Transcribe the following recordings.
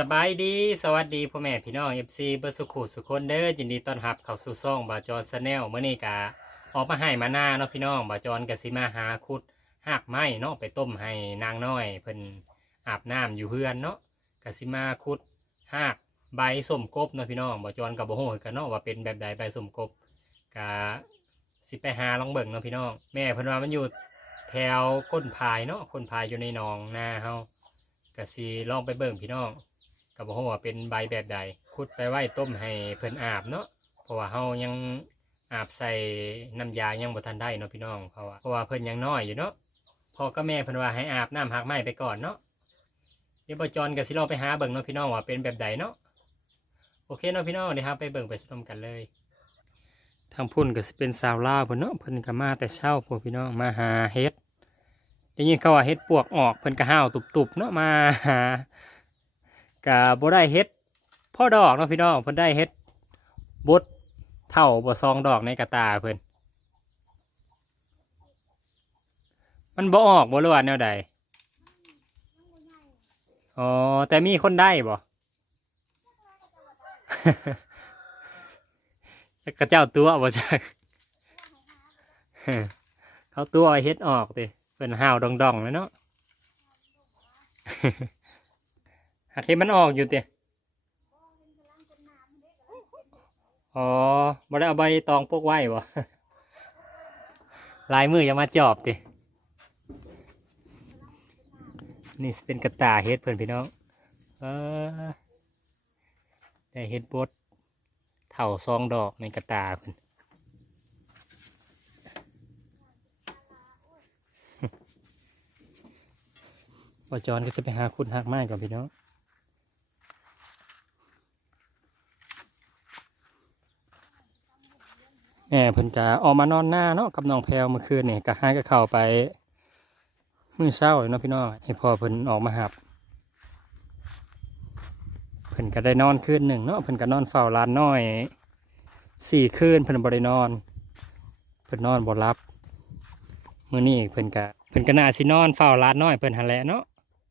สบายดีสวัสดีพ่อแม่พี่น้องเอฟซีเบอร์สุขุสุคนเด้อยินดีต้อนรับเข้าสู่ซ่องบาจอสแนลเมื่อนี้กะออกมาให้มาหน้าเนาะพี่น้องบาจอนกะสิมาหาคุดหากไม้เนาะไปต้มให้นางน้อยเพิ่นอาบน้ำอยู่เฮือนเนาะกะสิมาคุดหากใบสมกบเนาะพี่น้องบาจอนกับบ่ฮู้คือกันเนาะว่าเป็นแบบใดใบสมกบกะสิไปหาลองเบิ่งเนาะพี่น้องแม่เพิ่นว่ามันอยู่แถวก้นพายเนาะก้นพายอยู่ในหนองนาเฮากะสิลองไปเบิ่งพี่น้อง ก็บอกว่าเป็นใบแบบใดขุดไปไว้ต้มให้เพิ่นอาบเนาะเพราะว่าเฮายังอาบใส่น้ำยายังบ่ทันได้เนาะพี่น้องเพราะว่าเพราะว่าเพิ่นยังน้อยอยู่เนาะพ่อกับแม่เพิ่นว่าให้อาบน้ำหักไม้ไปก่อนเนาะเดี๋ยวบ่จอนก็สิลองไปหาเบิ่งเนาะพี่น้องว่าเป็นแบบใดเนาะโอเคเนาะพี่น้องเดี๋ยวเราไปเบิ่งไปชมกันเลยทางพุ่นก็สิเป็นสาวลาวเพิ่นเนาะเพิ่นก็มาแต่เช้าพวกพี่น้องมาหาเฮ็ดได้ยินเขาว่าเฮ็ดปวกออกเพิ่นก็ห้าวตุบๆเนาะมาหา ก็บ่ได้เฮ็ดพ่อดอกเนาะพี่น้องเพิ่นได้เฮ็ดบดเท่าบ่ซองดอกในกระตาเพิ่นมันบ่ออกบ่รู้ว่าแนวใดอ๋อแต่มีคนได้บ่กระเจ้าตัวบ่จักเขาตัวเอเฮ็ดออกติเพิ่นห้าวดองๆเลยเนาะ หากที่มันออกอยู่เตะอ๋อบ่ได้เอาใบตองพวกไว้บ่ลายมือยังมาจอบเตะนี่เป็นกระตายเฮ็ดเพื่อนพี่น้องเออได้เฮ็ดบดเถ่าซองดอกในกระตาเพื่อนพอจอนก็จะไปหาคุณหักไม้ก่อนพี่น้อง แหม เพิ่นจะออกมานอนหน้าเนาะกับน้องแพรวเมื่อคืนเนี่ยก็หายก็เข้าไปมื้อเช้าเลยเนาะพี่น้องให้พ่อเพิ่นออกมาหับเพิ่นก็ได้นอนคืนหนึ่งเนาะเพิ่นก็นอนเฝ้าร้านน้อยสี่คืนเพิ่นบ่ได้นอน เพิ่นนอนบ่หลับมื้อนี้เพิ่นก็เพิ่นก็น่าสินอนเฝ้าร้านน้อยเพิ่นหันแหละเนาะ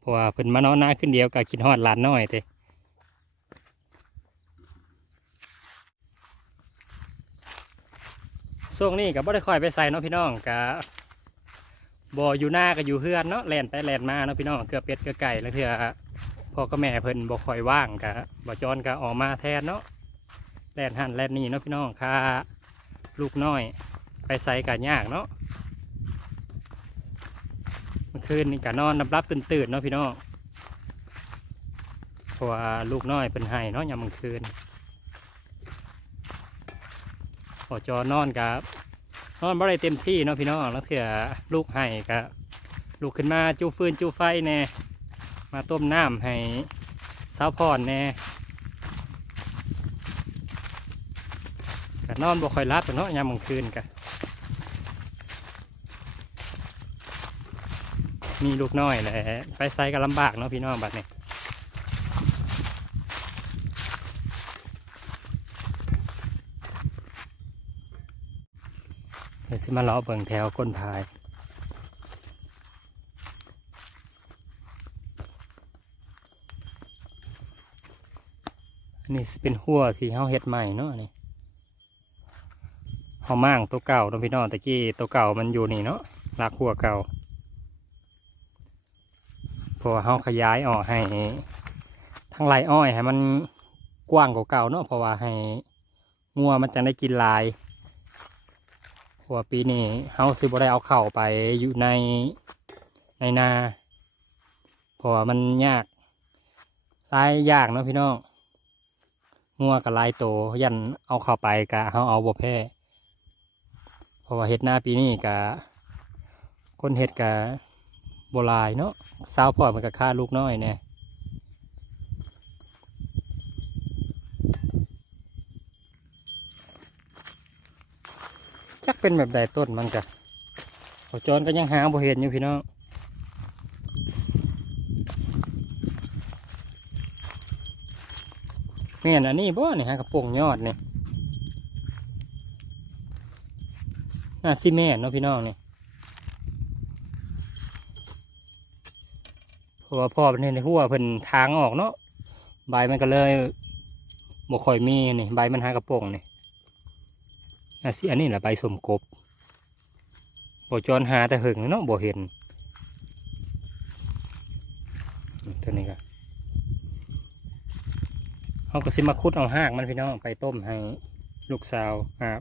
เพราะว่าเพิ่นมานอนหน้าขึ้นเดียวก็คิดฮอดร้านน้อยเด้ ช่วงนี้ก็บ่ได้ค่อยไปใส่เนาะพี่น้องก็บ่อยู่หน้าก็อยู่เฮือนเนาะแล่นไปแล่นมาเนาะพี่น้องเกือเป็ดเกือไก่แล้วเถื่อพ่อกับแม่เพิ่นบ่ค่อยว่างก็บ่จอนก็ออกมาแทนเนาะแล่นหันแล่นนี่เนาะพี่น้องค่าลูกน้อย ไปใส่ก็ยากเนาะเมื่อคืนนี่ก็นอนนับรับตื่นตื่นเนาะพี่น้องเพราะว่าลูกน้อยเป็นไห้เนาะยามกลางคืน พ อจอนอนกับนอนบ่ได้เต็มที่เนาะพี่น้องแล้วเถื่อลูกให้กับลูกขึ้นมาจูฟืนจูไฟแน่มาต้มน้ำให้สาวพรแน่ก็นอนบ่ค่อยรับเนาะยามกลางคืนกะมีลูกน้อยแหละไปไซก็ลำบากเนาะพี่น้องบัดนี้ เดี๋ยว สิมาเลาะเบิ่งแถวก้นพายอันนี้สิเป็นหัวที่เขาเฮ็ดใหม่เนาะนี่เขามั่งตัวเก่าเนาะพี่น้องตะกี้ตัวเก่ามันอยู่นี่เนาะลากหัวเก่าเพราะว่าเขาขยายออกให้ทั้งไรอ้อยให้มันกว้างกว่าเก่าเนาะเพราะว่าให้งัวมันจะได้กินลาย ราะว่าปีนี้เฮาสิบ่ได้เอาเข่าไปอยู่ในในนาเพราะว่ามันยากหลายยากเนาะพี่น้องงัวกับลายโตยันเอาเข้าไปกะเฮาเอาบ่แพ้เพราะว่าเฮ็ดหน้าปีนี้กะคนเฮ็ดกะโบลายเนาะสาวพ่อมันก็ฆ่าลูกน้อยแน่ จักเป็นแบบใดต้นมันกะพอจอนก็ยังหาบ่เห็นอยู่พี่น้องแม่นอันนี้บ่เนี่ยฮะกระโปรงยอดเนี่ยน่าซิแม่นเนาะพี่น้องเนี่เพราะว่าพ่อเป็นเห็นในหัวเพิ่นทางออกเนาะใบมันก็เลยบ่ค่อยมีนี่ใบมันหากระโปรงนี่ อันสิอันนี้แหละใบสมกบบ่จอนหาแต่เหิงเนาะบ่เห็นตัวนี้ก็เขาก็สิมาคุดเอาหากมันพี่น้องไปต้มให้ลูกสาวครับ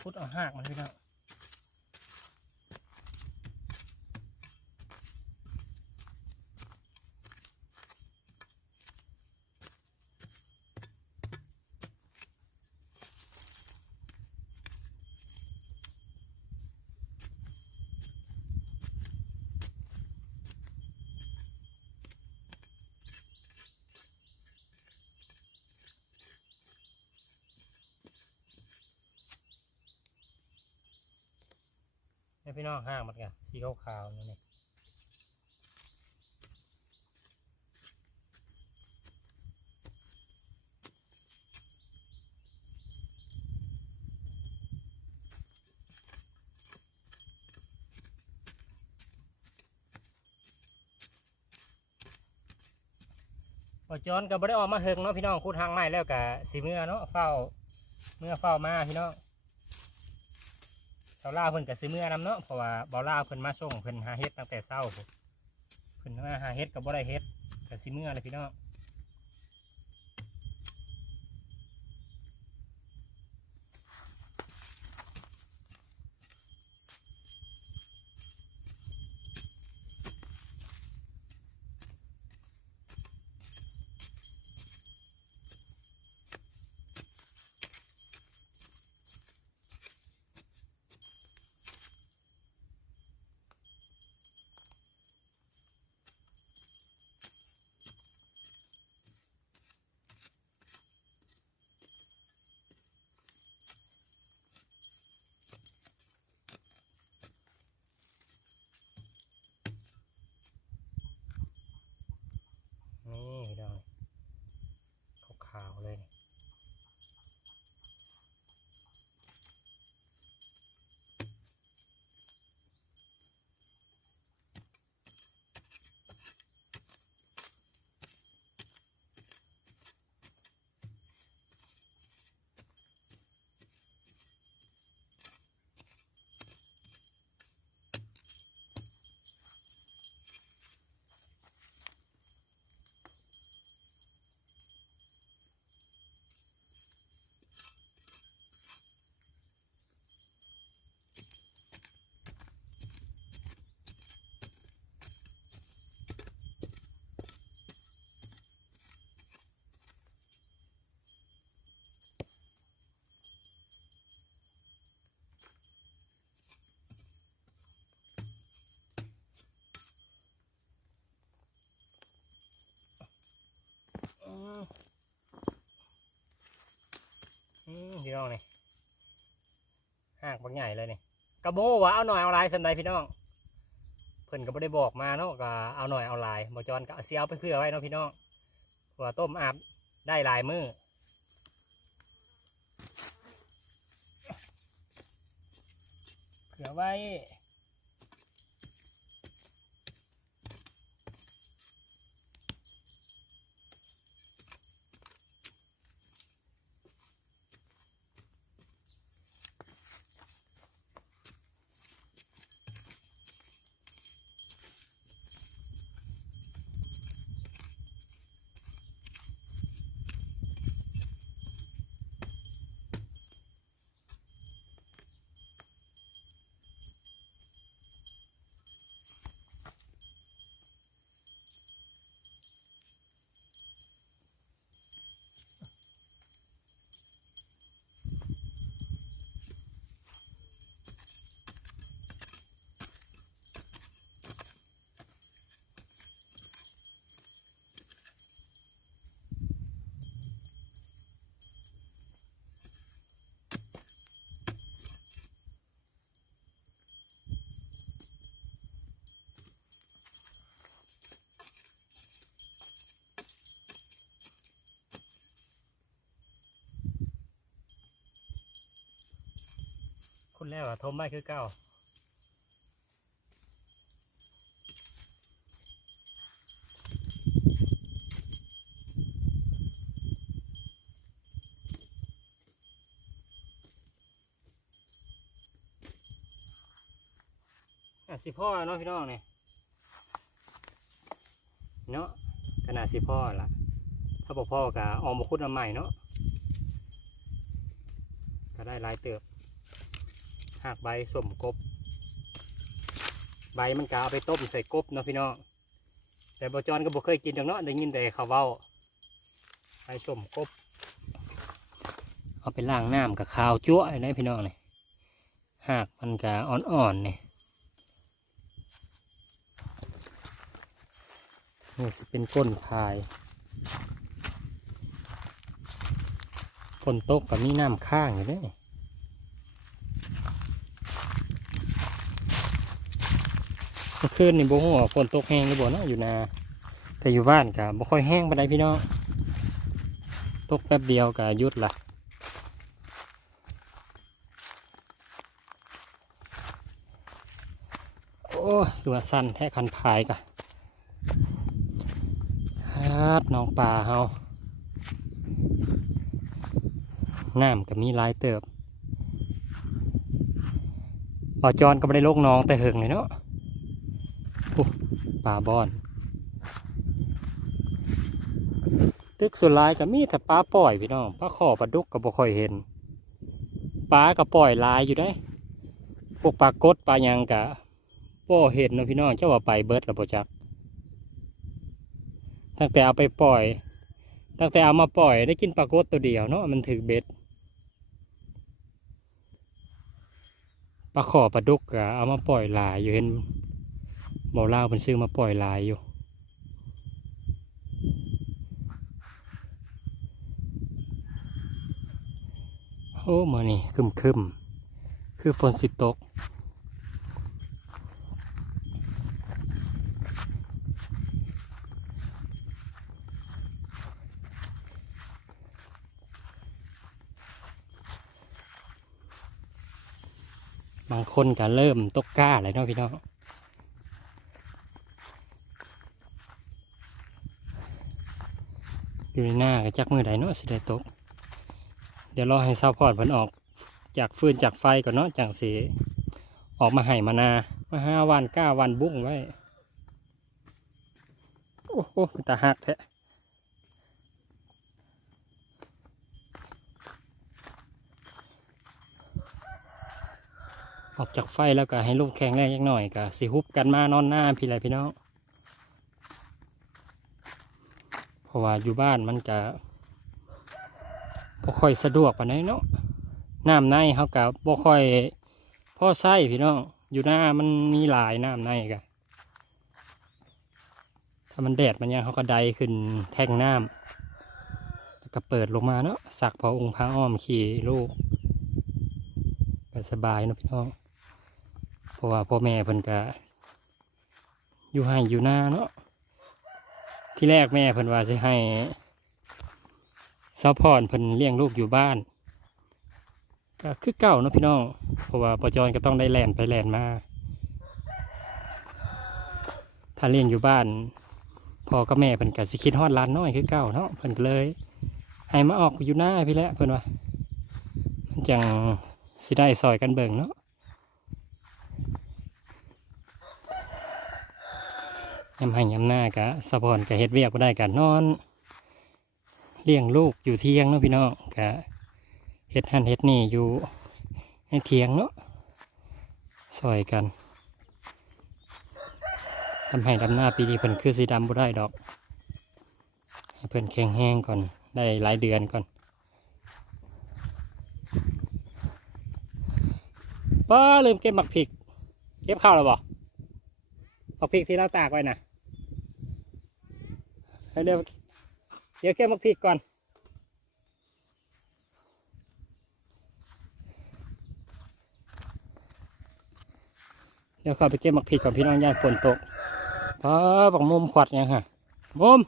คุดเอาหากมันพี่น้องี่พี่น้องห้างมันกันสีขาวๆนี่นี่พอจอนก็บ่ได้ออกมาเฮิงเนาะพี่น้องคูดทางไม้แล้วก็สีเมื่อเนาะเฝ้าเมื่อเฝ้ามาพี่น้อง ชาวลาวเพิ่นก็ซื้อเมื่อนำเนาะเพราะว่าบ่าวลาวเพิ่นมาส่งเพิ่นหาเฮ็ดตั้งแต่เช้าเพิ่นมาหาเฮ็ดกับ่ได้เฮ็ดก็สิเมื่อเลยพี่น้องนี่พี่น้องขาวๆเลยนี่อืมอืม พี่น้องนี่หากบางใหญ่เลยนี่กระโบว่าเอาหน่อยเอาลายสันใดพี่น้องเพิ่นก็ไม่ได้บอกมาเนาะก็เอาหน่อยเอาลายบ่จอนก็เสียเอาไปเพื่อไว้เนาะพี่น้องหัว่าต้มอาบได้ลายมือเผื่อไว้ คุณแล้วอะทมไม่คือเก้าสิพ่อเนาะพี่น้องเนี่ยเนาะขนาดสิพ่อละถ้าบอกพ่อกะออมบกคุดมาใหม่เนาะก็ได้ลายเติบ หากใบสมกบ ใบมันกาเอาไปต้มใส่กบเนาะพี่น้องแต่บจอนก็บ่เคยกินจังเนาะได้ยินแต่เขาเว้าใบสมกบ เอาไปล้างน้ำกับข้าวจั่วเลยนะพี่น้องเลยหากมันกะอ่อนๆเนี่ยนี่สิเป็นก้นพายฝนตกกับมีน้ำข้างอยู่เด้วยเมื่อ คืนนี่บ่หัวาฝนตกแห้งหรือบ่เนาะอยู่นาแต่อยู่บ้านกะบ่ค่อยแห้งปานใดพี่น้องตกแป๊บเดียวกะหยุดละโอ้ยคือว่าสั้นแท้คันพายกะฮัดน้องป่าเฮาน้ำก็มีลายเติบปอจอนก็ไม่ได้ลกน้องแต่เหิงเลยเนาะ ป่าบอน ตึกส่วนลายก็มีแต่ปลาปล่อยพี่น้องปลาขอปลาดุกก็บ่ค่อยเห็นปลาก็ปล่อยลายอยู่ได้ พวกปลากดปลาหยังกะบ่เห็นเนาะพี่น้องเจ้าว่าไปเบิดแล้วบ่จัก ตั้งแต่เอาไปปล่อย ตั้งแต่เอามาปล่อยได้กินปลากดตัวเดียวเนาะมันถือเบ็ดปลาขอปลาดุกอะเอามาปล่อยลายอยู่เห็น บ่เล่าวมันซื้อมาปล่อยลายอยู่ โอ้มือนี่คึมคึมคือฝนสิตกบางคนก็เริ่มตกกล้าเลยเนาะพี่น้อง อยู่ในหน้าก็จักมือใดเนาะสิได้ตก เดี๋ยวรอให้ซาวพอร์ตเพิ่นออกจากฟืนจากไฟก่อนเนาะจังสิออกมาให้มานา มาห้าวันเก้าวันบุ้งไว้ โอ้โหตาหักแท้ออกจากไฟแล้วก็ให้ลูกแข็งแรงยักหน่อยก็สิฮุบกันมานอนหน้าพี่ไรพี่น้อง เพราะว่าอยู่บ้านมันจะบ่ค่อยสะดวกปานใดเนาะน้ำในเขากับบ่ค่อยพ่อไส้พี่น้องอยู่หน้ามันมีหลายน้ำในกะถ้ามันแดดมันยังเขาก็ไดขึ้นแท่งน้ำแล้วก็เปิดลงมาเนาะสักพอองค์พระอ้อมขี่ลูกก็สบายเนาะพี่น้องเพราะว่าพ่อแม่เพิ่นก็อยู่ให้อยู่หน้าเนาะ ที่แรกแม่เพิ่นว่าสิให้ซัพพอร์ตเพิ่นเลี้ยงลูกอยู่บ้านก็คือเก่าเนาะพี่น้องเพราะว่าปจอนก็ต้องได้แล่นไปแล่นมาถ้าเลี้ยงอยู่บ้านพ่อกับแม่เพิ่นก็สิคิดฮอดร้านน้อยคือเก่าเนาะเพิ่นก็เลยให้มาออกอยู่หน้าพี่แหละเพิ่นว่ามันจังสิได้ซอยกันเบิ่งเนาะ ยำให้ยำหน้ากะสะพอนกะเฮ็ดเวียกก็ได้กะนอน เลี้ยงลูกอยู่เทียงเนาะพี่น้องกะเฮ็ดหันเฮ็ดนี่อยู่ในเทียงเนาะซอยกันทำให้ดำหน้าปีนี้เพิ่นคือสีดำบ่ได้ดอกให้เพิ่นแข็งแห้งก่อนได้หลายเดือนก่อนป้าลืมเก็บหมักผิก เก็บข้าวแล้วบ่หมักผิกที่เราตากไว้น่ะ เดี๋ยวเดี๋ยวแก้มักพริกก่อนเดี๋ยวเข้าไปเก็บมักพริกก่อนพี่น้องย่านฝนตกพอบักมุมขวัดยังฮะมุม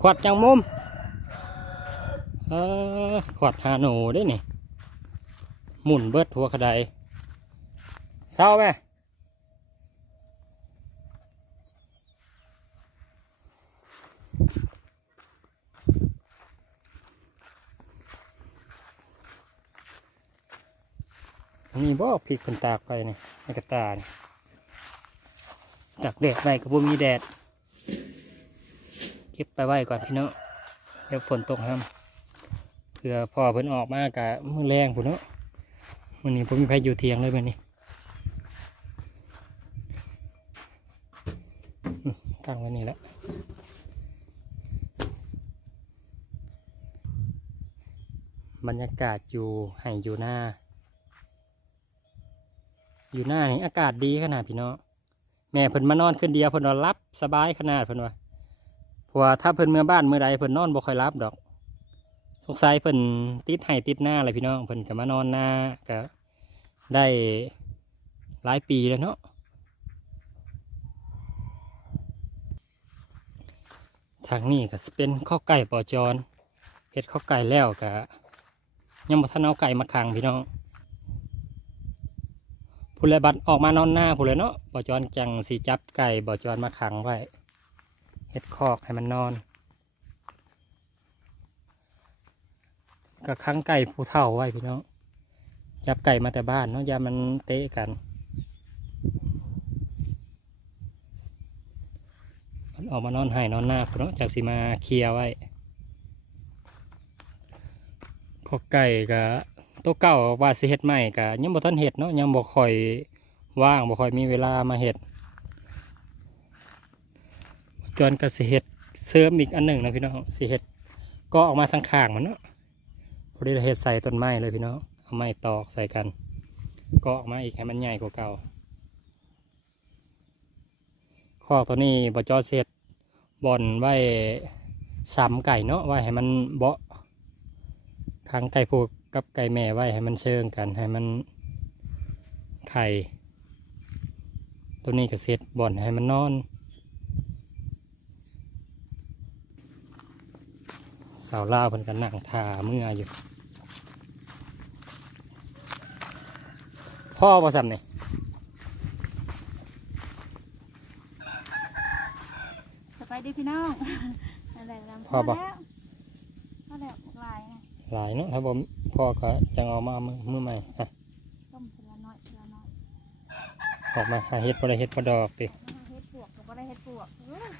ขวัดจังมุมเออขวัดหาหนูได้นี่หมุนเบิดหัวกระไดเศร้าไหม นี่บ่พริกคนตากไปนี่ในกระตานี่ตากแดดไว้ก็บ่มีแดด เก็บไปไว้ก่อนพี่เน้องเดี๋ยวฝนตกห้ำเพื่อพ่อเพิ่นออกมากะมือแรงพุ่นเนาะมื้อนี้ผมมีใครอยู่เทียงเลยมื้อนี้ตั้งไว้นี่แหละบรรยากาศอยู่ให้อยู่หน้า อยู่หน้านี่อากาศดีขนาดพี่น้องแม่เพิ่นมานอนขึ้นเดียวเพิ่นนอนรับสบายขนาดเพิ่นว่าเพราะว่าถ้าเพิ่นเมื่อบ้านเมื่อใดเพิ่นนอนบ่ค่อยรับดอก สงสัยเพิ่นติดไห้ติดหน้าเลยพี่น้องเพิ่นก็มานอนหน้าก็ได้หลายปีแล้วเนาะทางนี้ก็เป็นข้าวไก่ปอจรเฮ็ดข้าวไก่แล้วก็ยังบ่ทันเอาไก่มาขังพี่น้อง ผู้เลบัดออกมานอนหน้าผู้เลยเนาะบ่จอนจังสีจับไก่บ่จอนมาขังไว้เฮ็ดคอกให้มันนอนก็ขังไก่ผู้เฒ่าไว้พี่น้องจับไก่มาแต่บ้านเนาะอยามันเตะกันมันออกมานอนให้นอนหน้าพี่น้องจากสีมาเคลียไว้ ขอกไก่กับ ตัวเก่าว่าสิเฮ็ดใหม่กะยังบ่ทันเฮ็ดเนาะยังบ่ค่อยว่างบ่ค่อยมีเวลามาเฮ็ดจนก็สิเฮ็ดเสริมอีกอันหนึ่งนะพี่น้องสิเฮ็ดก็ออกมาทางข้างมันเนาะพอดีเราเฮ็ดใส่ต้นไม้เลยพี่น้องเอาไม้ตอกใส่กัน ก็ออกมาอีกให้มันใหญ่กว่าเก่าคอกตัวนี้บ่จอเสร็จบ่อนไว้ซ้ำไก่เนาะไว้ให้มันเบาะค้างไก่ผูก กับไก่แม่ไว้ให้มันเชิงกันให้มันไข่ ตัวนี้ก็เสร็จบ่อนให้มันนอน สาวลาวเพิ่นกันนั่งทาเมื่ออยู่ พ่อบ่ซ้ำนี่สบายดีพี่น้องอะไรลำพ่อบ่แล้วพ่อแล้วลายนะ หลายเนาะถ้าบ่พ่อก็จังเอามามือมือใหม่ฮะต้มทีละน้อยทีละน้อยออกมาหาเฮ็ดบ่ได้เฮ็ดบ่ดอกติมาเฮ็ดปวกก็บ่ได้เฮ็ดปวกเอ้ย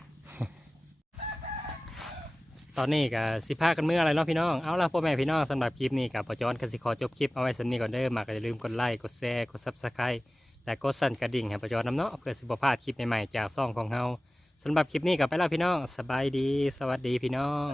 ตอนนี้ก็สิพากันเมื่ออะไรเนาะพี่น้องเอาล่ะพ่อแม่พี่น้องสำหรับคลิปนี้กับปอจอนก็สิขอจบคลิปเอาไว้สำนี้ก่อนเด้อมากก็อย่าลืมกดไลค์กดแชร์กด Subscribe และกดสั่นกระดิ่งให้ปอจอนน้ำเนาะเพื่อสิบ่พลาดคลิปใหม่ๆจากซ่องของเฮาสำหรับคลิปนี้ก็ไปแล้วพี่น้องสบายดี สวัสดีพี่น้อง